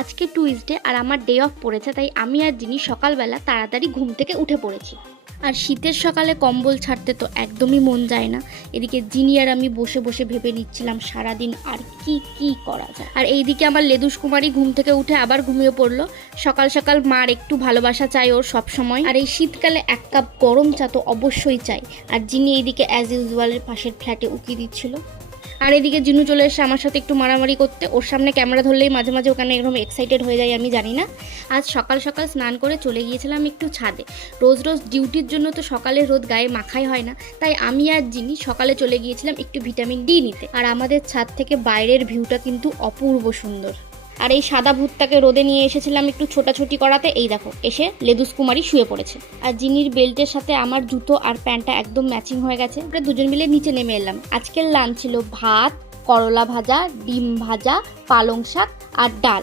আজকে টুইসডে আর আমার day of পড়েছে, তাই আমি আর জিনি সকালবেলা তাড়াতাড়ি ঘুম থেকে উঠে পড়েছি। আর শীতের সকালে কম্বল ছাড়তে তো একদমই মন যায় না। এদিকে জিনি আর আমি বসে বসে ভেবে নিচ্ছিলাম সারাদিন আর কি কি করা যায়। আর এইদিকে আমার লেদুস কুমারী ঘুম থেকে উঠে আবার ঘুমিয়ে পড়লো। সকাল সকাল মার একটু ভালোবাসা চাই ওর সব সময়, আর এই শীতকালে এক কাপ গরম চা তো অবশ্যই চাই। আর জিনি এইদিকে অ্যাজ ইউজুয়ালের পাশের ফ্ল্যাটে উকি দিচ্ছিল। আর এদিকে জিনু চলে এসে আমার সাথে একটু মারামারি করতে। ওর সামনে ক্যামেরা ধরলেই মাঝে মাঝে ওখানে এরকম এক্সাইটেড হয়ে যায়, আমি জানি না। আজ সকাল সকাল স্নান করে চলে গিয়েছিলাম একটু ছাদে। রোজ রোজ ডিউটির জন্য তো সকালে রোদ গায়ে মাখাই হয় না, তাই আমি আর জিনি সকালে চলে গিয়েছিলাম একটু ভিটামিন ডি নিতে। আর আমাদের ছাদ থেকে বাইরের ভিউটা কিন্তু অপূর্ব সুন্দর। আর এই সাদা ভূতটাকে রোদে নিয়ে এসেছিলাম একটু ছোটাছুটি করাতে। এই দেখো এসে লেদুস কুমারী শুয়ে পড়েছে। আর জিনির বেল্টের সাথে আমার জুতো আর প্যান্টটা একদম ম্যাচিং হয়ে গেছে। আমরা দুজন মিলে নিচে নেমে এলাম। আজকের লাঞ্চ ছিল ভাত, করলা ভাজা, ডিম ভাজা, পালং শাক আর ডাল।